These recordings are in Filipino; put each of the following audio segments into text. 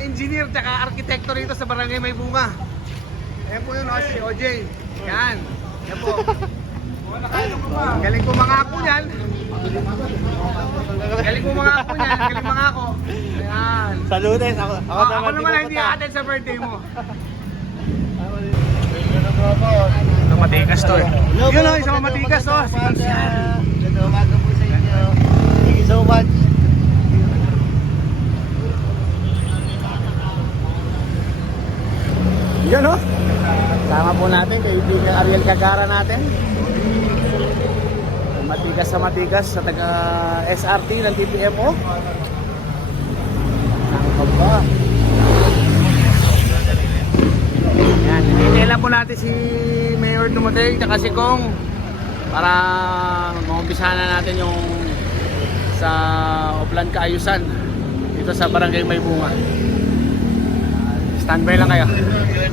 engineer tsaka arkitekto rito sa Barangay May Bunga. Ayan po yun, oh, si OJ. Yan. Yan po. Galing po mga ako yan. Galing po mga ako yan. Galing mga ako. Ayan. Salutes. Ako, ako, Ah, ako naman hindi aatin sa birthday mo. Ito matigas to eh. Yun o, isang matigas to. Umaga po sa inyo. Thank you so much. Yun o. Tama po natin, kaibigan Ariel Cagara natin. Matigas sa matigas sa taga SRT ng TPMO. Ang? Yan, hinihintay po natin si Mayor Dumateng at si Kong para maumpisahan na natin yung sa Oplan Kaayusan dito sa Barangay May Bunga. Standby lang kayo.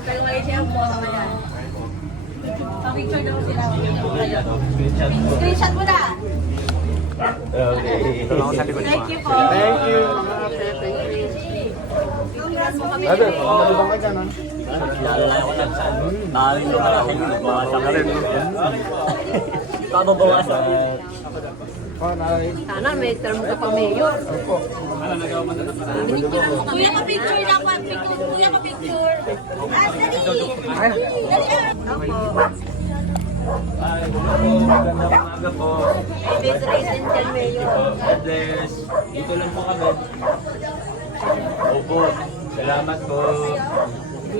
Kayo kayo siya po sa kanya. Picture daw sila. Screenshot mo na. Ito lang ako sa likod mo. Thank you po. Thank you. Congrats mo kami. Brother, malubang ka dyan ha? Sana may term ka pa mayor. Kuya pa picture lang pa picture. Kuya pa picture. Ah, dali. Dali ah. Best Residential Mayor. Bless. Dito lang po kami. Opo. Salamat po.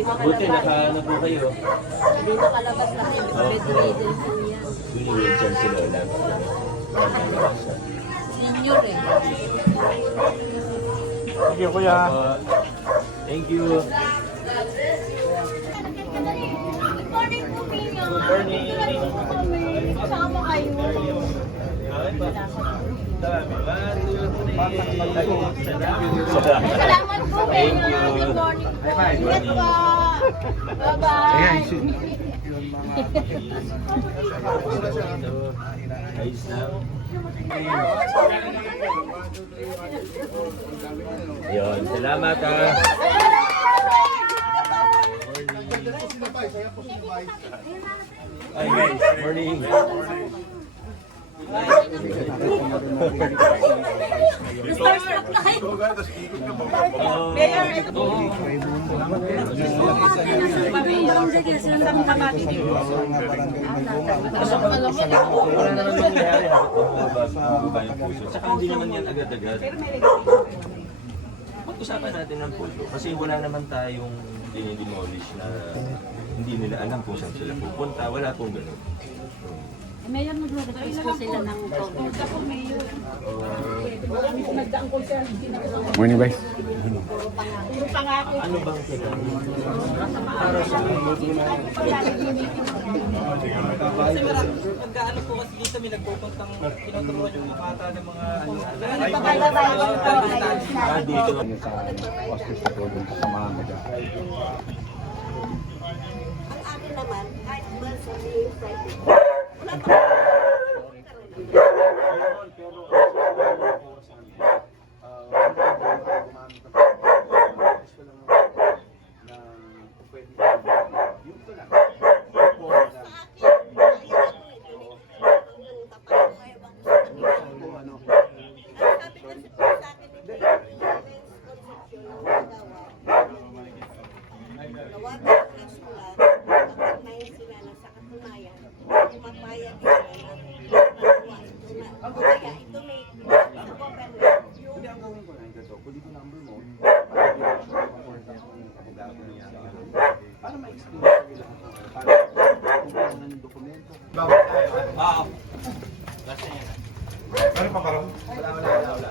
Buti nakaano po kayo. Hindi nakalabas kasi best Residential yan. Wini-win dyan si Lola. Senior eh. Thank you, kuya. Opo. Thank you. Good morning po, Mayor. Kasama kayo. Salamat po, Mayor. Good morning po. Ingat po. Bye-bye. Ayos na. Yun. Salamat ah. Hi guys. Morning. Starstruck na kayo. Mayor, ito po. Mayor, sige, sinundan mo kabati dito. Tsaka naman yan agad-agad. Pag-usapan natin ng puso. Kasi wala naman tayong dinidemolish na hindi nila alam kung saan sila pupunta. Wala pong ganun. Mayor, magre-request po sila ng comment. Morning, guys. Ano bang kailangan? Pagkaano po kasi dito may nagpupuntang tinuturuan yung mga bata ng mga ano. Dito. Ang akin naman, kahit ba. Sa akin, gusto niya. Ang sabi po sa akin, ito yung Lawrence Concepcion ng Pagawa. Gawa ng restaurant, nakapag sila na sa katunayan, yung magbayad sila ng Kaya ito may isa po pero yung Hindi, ang gawin ko na yung ganito. Kunin ko number mo. Para hindi ako sa ng abogado niya. Para ma-explain sa kanila. Para kung ano yung dokumento. Ah, Ano pa parang? Wala, wala, wala, wala.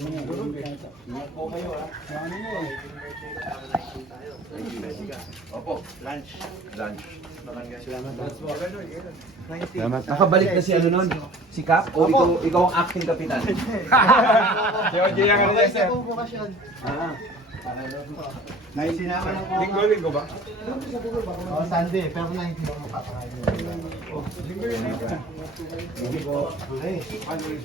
Ingat po kayo ha. Opo, lunch. Lunch. Salamat. Salamat. Nakabalik na si ano nun? Si Cap? O ikaw, ikaw ang acting kapitan? Si OJ ang ano sir. Ah. sinama lang po. Linggo, linggo ba? Oh, Sunday, pero na hindi ako papakain.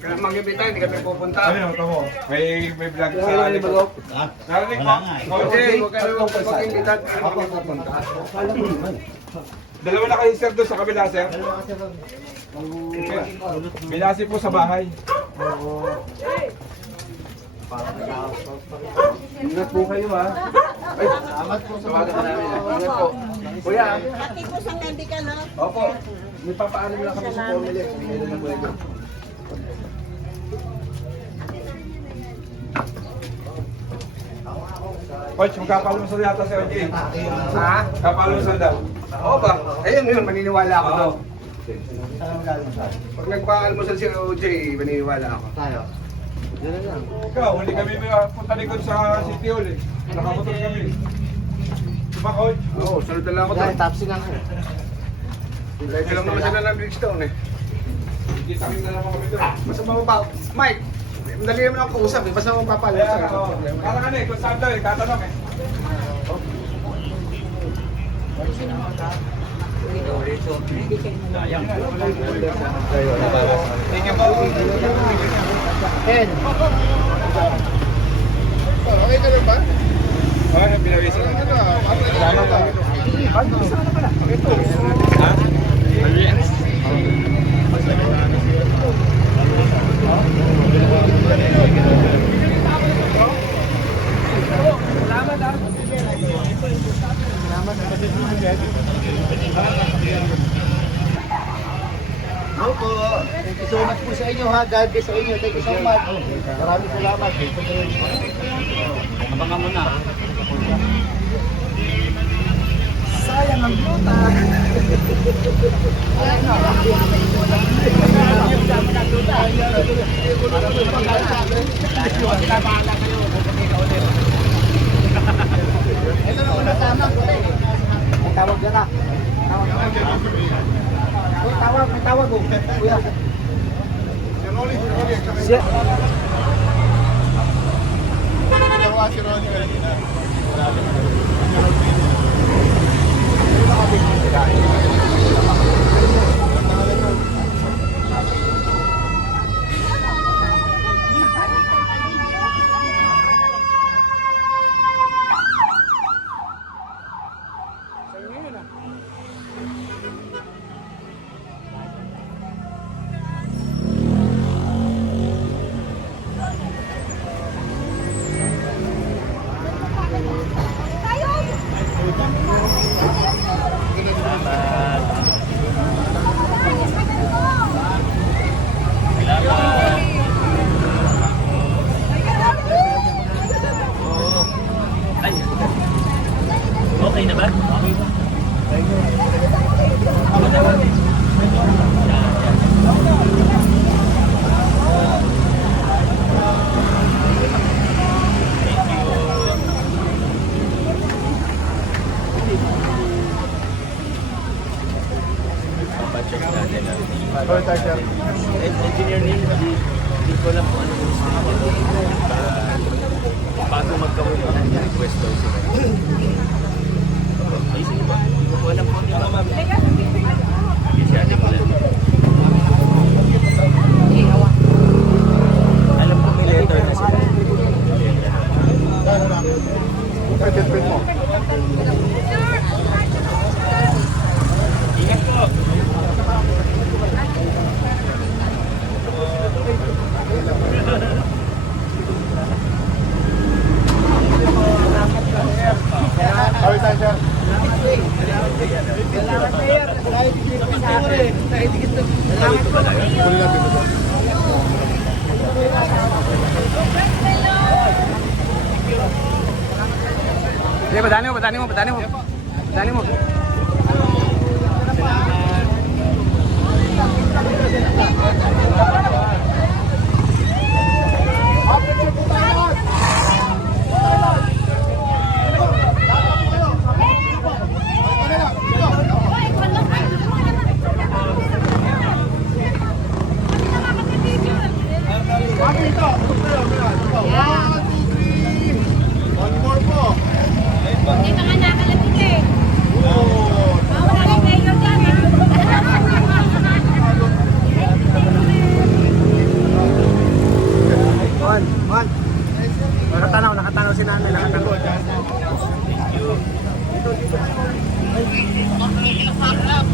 Kaya mag-ibita, hindi kami pupunta. Ano yung? May may vlog sa alim. Narinig mo? OJ, huwag ka naman mag-ibita, hindi kami pupunta. dalawa na kayo sir doon sa kabila, sir. Binasi po sa bahay. Ingat po kayo ha. Ay, salamat po sa mga namin. Ingat po. Kuya, Ate ko sa medical ha. opo. May papaalam lang kami sa formula. Bigyan na po ito. Coach, magkapalusal yata si OJ. Ha? Kapalusal daw. Oo ba? Ayun yun, maniniwala ako doon. Pag nagpa-almusal si OJ, maniniwala ako. Tayo. Ikaw, huli kami may punta likod sa City Hall eh. Nakamotor kami. Diba, Coach? Oo, sunod na lang ako doon. tapsi lang ako. Lagi lang naman sila ng Bridgestone eh. Kita-kita naman kami doon. Basta mapapa... Mike, dali naman ako kausap eh. Basta Kaya, ako. oo. Parang ano eh, daw eh, tatanong eh. Ken. Okay ka rin ba? Okay, pinawisan na. Salamat ah. Opo. Thank you so much po sa inyo ha. God bless sa inyo. Thank you so much. Maraming salamat. abangan mo na. Ito na una tama. May tawag ka na. Tawag ka na. Uy, tawag, may tawag oh. Kuya. Siya. Okay na ba? Papacheck natin ah. En- Engineer name, di, di ko alam kung ano gusto niya. Para bago magkawin ko ng request daw sila. Ay, sige ba? Hindi ko alam kung ano ba. Sige, si ate ko na. Sige, padani mo, padani mo, padani mo. Padani mo. Hindi mga nakalapit eh. Bawal ang mayor dyan. Juan, Juan. Nakatanaw si nanay, nakatanaw. Okay lang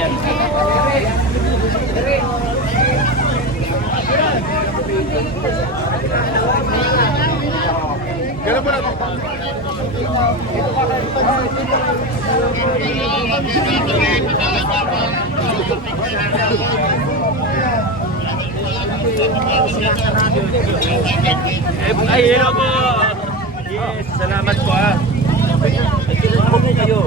yan. Eh, Ay, hello po. Yes, salamat po ah. Ako kayo.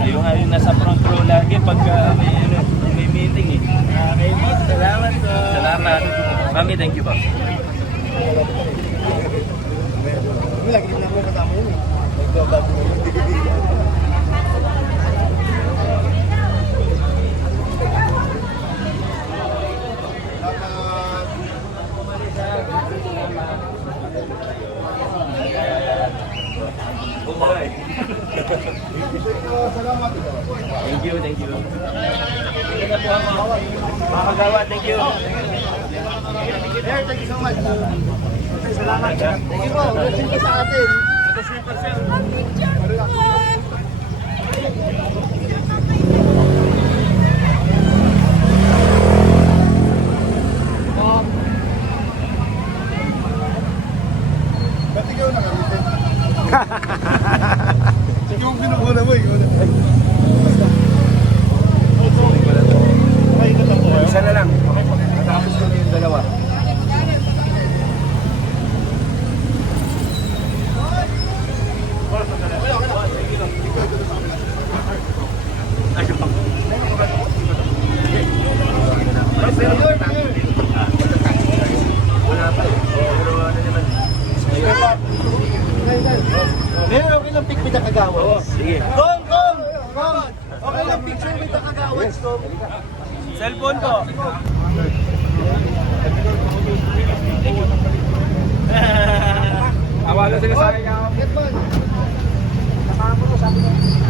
Kayo nga yung nasa front row lagi pagka may, ano, may meeting eh. Okay, salamat po. Salamat. Mami, thank you po. Lagi na mo kasama yun eh. Nagbabago mo yung digibig. Thank you, thank you. Sige na po ako. Mga kagawa, thank you. Thank you so much. Salamat. Thank you po. Thank you sa atin. Ba't ikaw nakamitin? Ikaw ang pinukuna mo, ikaw na. Paikot lang po kayo? Isa na lang. Matapos ko yung dalawa. Meron okay lang pic with the kagawas. Sige. Kong, Kong! Kong! Okay lang picture with the kagawas, Kong. Cellphone ko. Awala sila sa akin.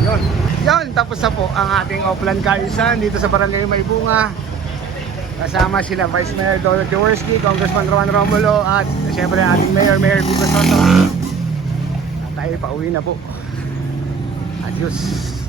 Yun. Yun, tapos na po ang ating offline kaayusan dito sa Barangay Maybunga. Kasama sila Vice Mayor Dolo Jaworski, Congressman Roman Romulo at siyempre ating Mayor, Mayor Vico Soto. At tayo pauwi na po. Adios.